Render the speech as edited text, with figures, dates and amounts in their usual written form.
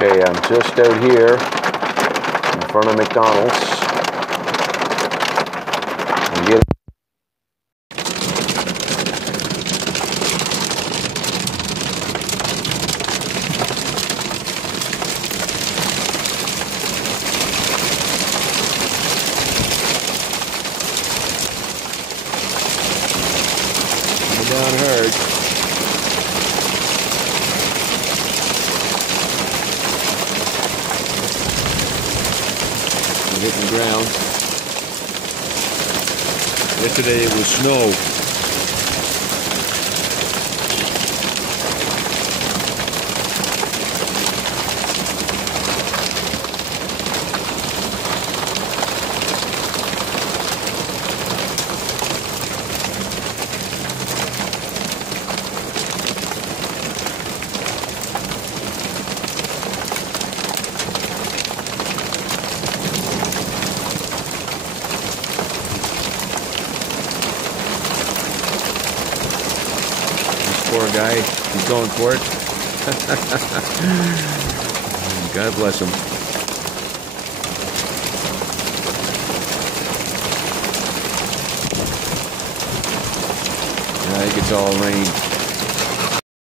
Okay, I'm just out here in front of McDonald's. I'm getting down hard. I'm hitting the ground. Yesterday it was snow. Poor guy, he's going for it. God bless him. I think it's all rain.